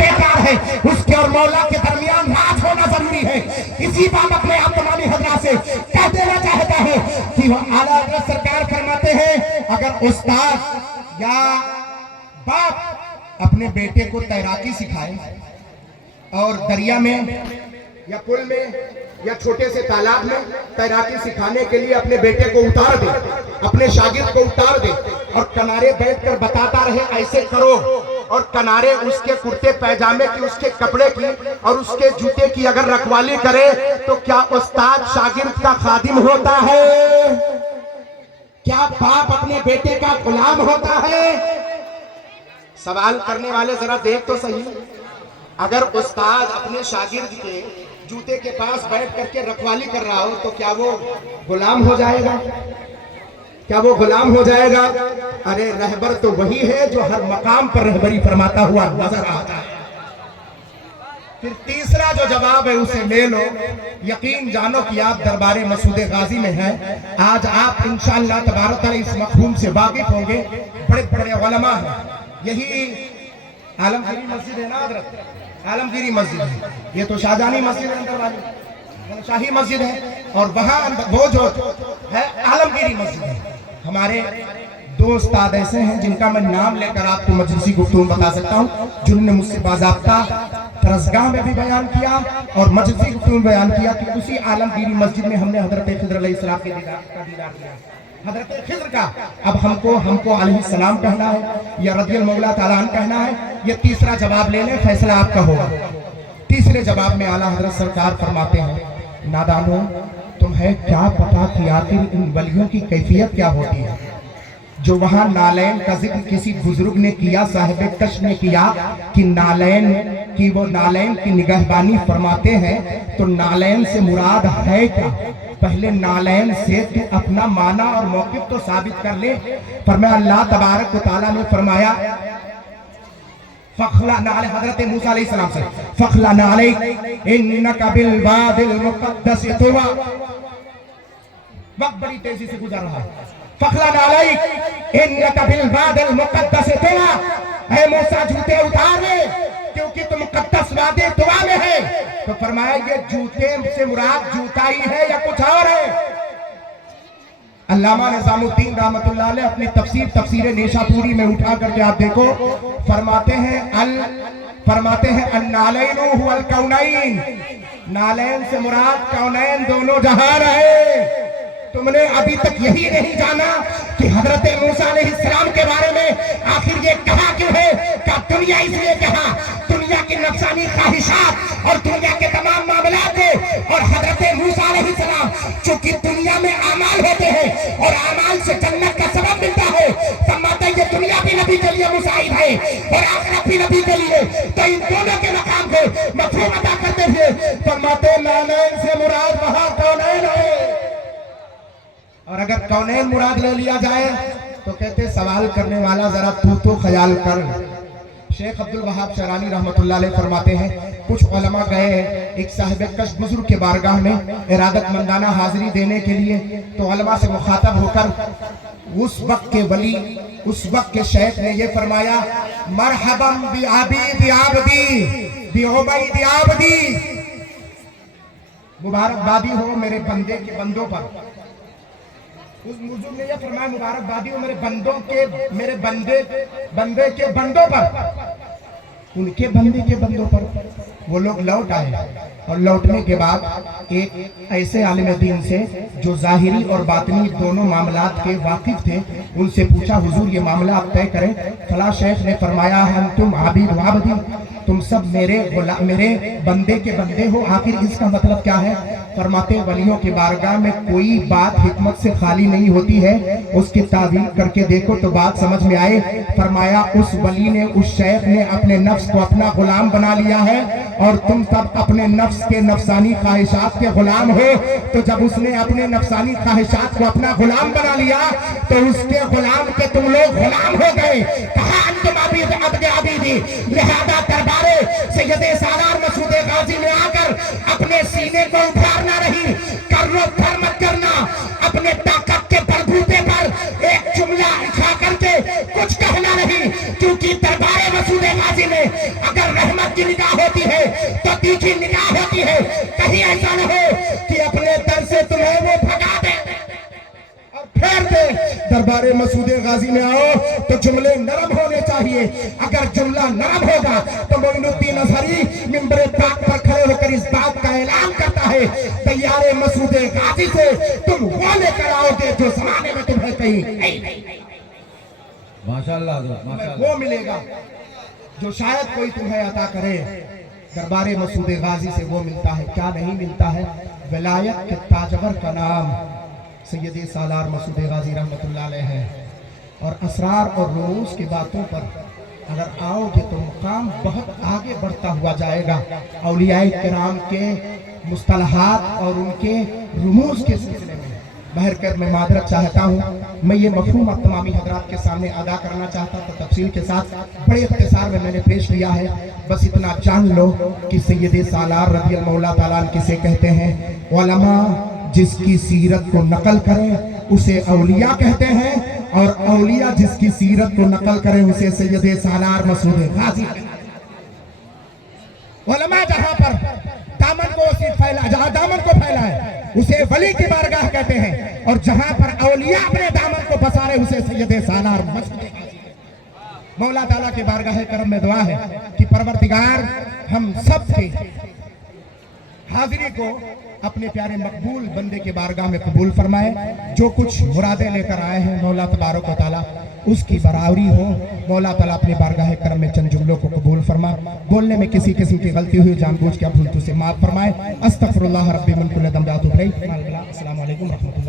बेकार है, उसके और मौला के दरमियान राज होना जरूरी है। इसी बात अपने आप तमामी हजरात से कह देना चाहता है कि वह आला हजरत सरकार फरमाते हैं, अगर उस्ताद या बाप अपने बेटे को तैराकी सिखाए और दरिया में या पुल में या छोटे से तालाब में तैराकी सिखाने के लिए अपने बेटे को उतार दे, अपने शागिर्द को उतार दे और किनारे बैठकर बताता रहे ऐसे करो, और किनारे उसके कुर्ते पैजामे की, उसके कपड़े की और उसके जूते की अगर रखवाली करे, तो क्या उस्ताद शागिर्द का खादिम होता है? क्या बाप अपने बेटे का गुलाम होता है? सवाल करने वाले जरा देख तो सही, अगर उस्ताद अपने शागिर्द के जूते के पास बैठ करके रखवाली कर रहा हो तो क्या वो गुलाम हो जाएगा? क्या वो गुलाम हो जाएगा? अरे रहबर तो वही है जो हर मकाम पर रहबरी फरमाता हुआ नजर आता है। फिर तीसरा जो जवाब है उसे ले लो, यकीन जानो कि आप दरबारे मसूदे गाजी में हैं। आज आप इंशाअल्लाह तबारक तआला इस मफहूम से वाकिफ होंगे। बड़े बड़े उलमा हैं, यही आलमगीरी मस्जिद है ना हजरत, आलमगीरी मस्जिद है, ये तो शाहजहानी मस्जिद है अंदर वाली, शाही मस्जिद है, और वहाँ वो जो है आलमगीरी मस्जिद है। हमारे दो उस्ताद ऐसे हैं जिनका मैं नाम लेकर आपको मजलिसी गुफ्तगू बता सकता हूँ, जिन्होंने मुझसे बाज़ाब्ता तरसगाह में भी बयान किया और मजलिसी गुफ्तगू में बयान किया कि उसी आलमगीरी मस्जिद में हमने हजरत खिज़र अलैहिस्सलाम के दीदार किया। हजरत खिज़र का अब हमको अलैहिस्सलाम कहना है या रज़ियल मौला ताला अन्हु कहना है, ये तीसरा जवाब ले लें, फैसला आपका होगा। तीसरे जवाब में आला हजरत सरकार फरमाते हैं, नादानो तुम्हें क्या पता कि आखिर इन वलियों की कैफियत क्या होती है। जो वहाँ नालैन का जिक्र किसी बुजुर्ग ने किया, साहिब कश ने किया कि नालैन की वो नालैन की निगहबानी फरमाते हैं, तो नालैन से मुराद है क्या? पहले नालैन से तू अपना माना और मौक़िफ़ तो साबित कर ले। फरमाया अल्लाह तबारक व तआला ने फरमाया फखलाना अलैहि, हज़रत मूसा अलैहिस्सलाम से फखलाना अलैहि इन्नका बिल वादिल मुक़द्दस तुवा। वक्त बड़ी तेजी से गुजर रहा है। फखलाना अलैहि इन्नका बिल वादिल मुक़द्दस तुवा, ऐ मूसा जूते उतार ले क्योंकि तुम मुक़द्दस वादे तुवा में है। तो फरमाया ये जूते से मुराद जूता ही है या कुछ और है? अल्लामा निज़ामुद्दीन रहमतुल्लाह अलैह अपनी तफसीर नेशापुरी में उठा करके आप देखो, फरमाते हैं अन्नालैनु हुवल कौनैन, नालैन से मुराद कौनैन दोनों जहान है। तुमने अभी तक यही नहीं जाना कि हजरत मूसा अलैहिस्सलाम के बारे में आखिर ये कहा क्यों है? क्या दुनिया इसलिए कहा, दुनिया की नफसानी ख्वाहिशात और दुनिया के तमाम मामलात है, और हजरत मूसा अलैहिस्सलाम चूंकि दुनिया में आमाल होते हैं और आमाल से जन्नत का सबब मिलता है, फरमाते हैं ये दुनिया भी नबी के लिए मुसाइब है और आखिरत भी नबी के लिए, तो इन दोनों के मकाम को मफहूम अदा करते हुए फरमाते नालैन से मुराद वहां कौनैन है। और अगर कौनैन मुराद ले लिया जाए तो कहते सवाल करने वाला जरा तू तो ख्याल कर। शेख अब्दुल वहाब शरानी रहमतुल्लाह अलैह फरमाते हैं, कुछ उलमा गए एक साहिब कश बुजुर्ग के बारगाह में इरादतमंदाना हाजिरी देने के लिए, तो उलमा से मुखातब होकर उस वक्त के वली, उस वक्त के शेख ने ये फरमाया, मरहबम बि आबिद आबदी बि उबैद आबदी, मुबारकबादी हो मेरे बंदे के बंदों पर। उस बुजुर्ग ने यह फरमाया, मुबारकबादी हो मेरे बंदों के, मेरे बंदे के बंदों पर, उनके बंदे के बंदों पर। वो लोग लौट आए और लौटने के बाद एक ऐसे आलिम दीन से जो ज़ाहिरी और बातिनी दोनों मामलात के वाकिफ थे, उनसे पूछा हुजूर ये मामला आप तय करें। फला शेख ने फरमाया हम तुम आबिद वाबदी, तुम सब मेरे बंदे के बंदे हो, आखिर इसका मतलब क्या है? फरमाते वलियों की बारगाह में कोई बात हिकमत से खाली नहीं होती है, उसकी तावील करके देखो तो बात समझ में आए। फरमाया उस वली ने, उस शेख ने अपने नफ्स को अपना गुलाम बना लिया है और तुम सब अपने नफ्स के नफसानी ख्वाहिशात के गुलाम हो। तो जब उसने अपने नफसानी ख्वाहिशात को अपना गुलाम बना लिया तो उसके गुलाम के तुम लोग गुलाम हो गए। कहा अंतुम अबीद अब्द अबीदी, लिहाजा दरबारे सैयदे सालार मसूद गाजी में आकर अपने सीने को उभारना नहीं, कर्रो फर मत करना, अपने ताकत के बलबूते पर एक जुमला उठा करके कुछ कहना नहीं, क्योंकि दरबारे मसूद गाजी गाजी में अगर रहमत की निगाह होती है तो तीखी निगाह होती है। कहीं ऐसा न हो कि अपने दर से तुम्हें वो भगा दे और फेर दे। दरबारे मसूदे गाजी में आओ तो जुमले नरम होने चाहिए। अगर जुमला नरम होगा तो मोइनुद्दीन अजहरी मिंबरे पाक पर खड़े होकर इस बात का ऐलान करता है, तैयारे मसूदे गाजी से तुम वो लेकर आओगे जो जमाने में तुम्हें कहीं माशाअल्लाह वो मिलेगा जो शायद कोई तुम्हें अता करे। दरबारे मसूदे गाजी से वो मिलता है, क्या नहीं मिलता है? विलायत के ताजवर का नाम सैयद सालार मसूदे गाजी रहमतुल्लाह अलैह है। और असरार और रूस की बातों पर अगर आओगे तो मुकाम बहुत आगे बढ़ता हुआ जाएगा। औलियाए किराम के मुस्तलहात और उनके रुमूज के सिलसिले में बहर कर मैं मादरत चाहता हूँ। मैं ये मफहूम अब तमामी हजरात के सामने अदा करना चाहता था, तफसील के साथ बड़े इख्तिसार में मैंने पेश किया है। बस इतना जान लो कि सैयद सालार रज़ी अल्लाह ताला अन्हु किसे कहते हैं। उलमा जिसकी सीरत को नकल करें उसे औलिया कहते हैं, और औलिया जिसकी सीरत को नकल करें उसे सैयद सालार मसूदे गाजी। उलमा जहां पर दामन को फैला, जहां दामन को फैलाए उसे वली की बारगाह कहते हैं, और जहां पर औलिया अपने दामन को पसारे उसे सैयद सालार मसूदे गाजी। मौला ताला की बारगाह करम में दुआ है कि परवरदिगार हम सब के हाजिरी को अपने प्यारे मकबूल बंदे के बारगाह में कबूल फरमाए। जो कुछ मुरादें लेकर आए हैं मौला तबारक व तआला उसकी बराबरी हो। मौला ताला अपने बारगाह करम में चंद जुमलों को कबूल फरमा। बोलने में किसी किस्म की गलती हुई जानबूझ के भूल से माफ फरमाए। अस्तगफिरुल्लाह रब्बी मिन कुल्लि दम्बि व अतूबु इलैह। अस्सलामु अलैकुम व रहमतुल्लाह।